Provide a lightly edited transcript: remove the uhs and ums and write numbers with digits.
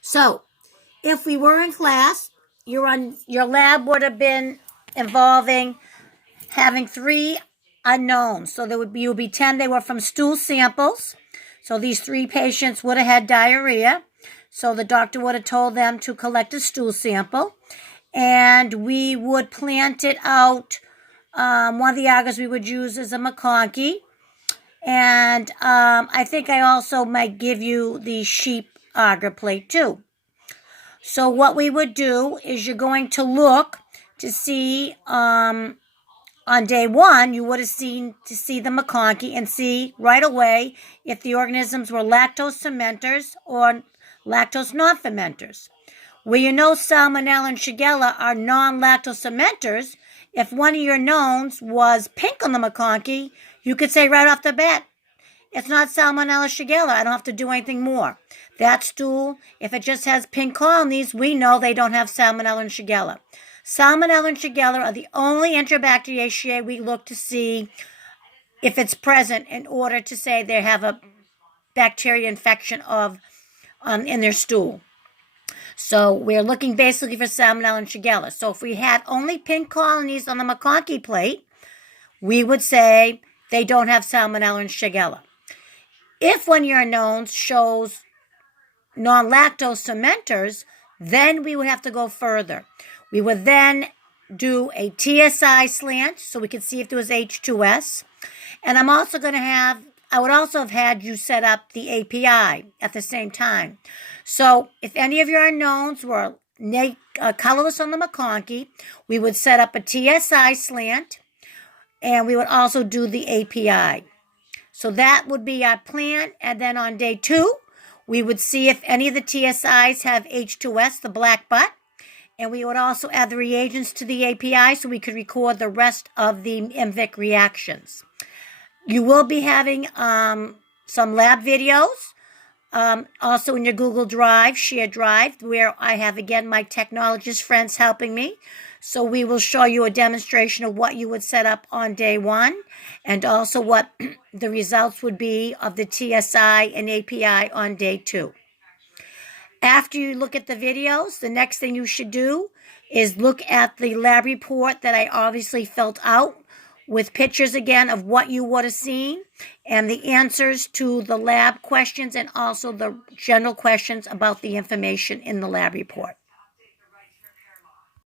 So, if we were in class, your lab would have been involving having three unknowns. So you would be 10. They were from stool samples. So these three patients would have had diarrhea. So the doctor would have told them to collect a stool sample. And we would plant it out. One of the agars we would use is a McConkey. And I think I also might give you the sheep agar plate too. So what we would do is you're going to look to see on day one, you would have seen to see the McConkey and see right away if the organisms were lactose fermenters or lactose non-fermenters. Where you know Salmonella and Shigella are non-lactose fermenters, if one of your knowns was pink on the McConkey, you could say right off the bat, it's not Salmonella Shigella. I don't have to do anything more. That stool, if it just has pink colonies, we know they don't have Salmonella and Shigella. Salmonella and Shigella are the only Enterobacteriaceae we look to see if it's present in order to say they have a bacteria infection in their stool. So we're looking basically for Salmonella and Shigella. So if we had only pink colonies on the McConkey plate, we would say they don't have Salmonella and Shigella. If one of your knowns shows non-lactose fermenters, then we would have to go further. We would then do a TSI slant so we could see if there was H2S. And I would also have had you set up the API at the same time. So if any of your unknowns were colorless on the McConkey, we would set up a TSI slant and we would also do the API. So that would be our plan. And then on day 2, we would see if any of the TSIs have H2S, the black butt. And we would also add the reagents to the API so we could record the rest of the MVIC reactions. You will be having some lab videos, also in your Google Drive, shared drive, where I have, again, my technologist friends helping me. So we will show you a demonstration of what you would set up on day 1 and also what the results would be of the TSI and API on day 2. After you look at the videos, the next thing you should do is look at the lab report that I obviously filled out with pictures again of what you would have seen and the answers to the lab questions and also the general questions about the information in the lab report.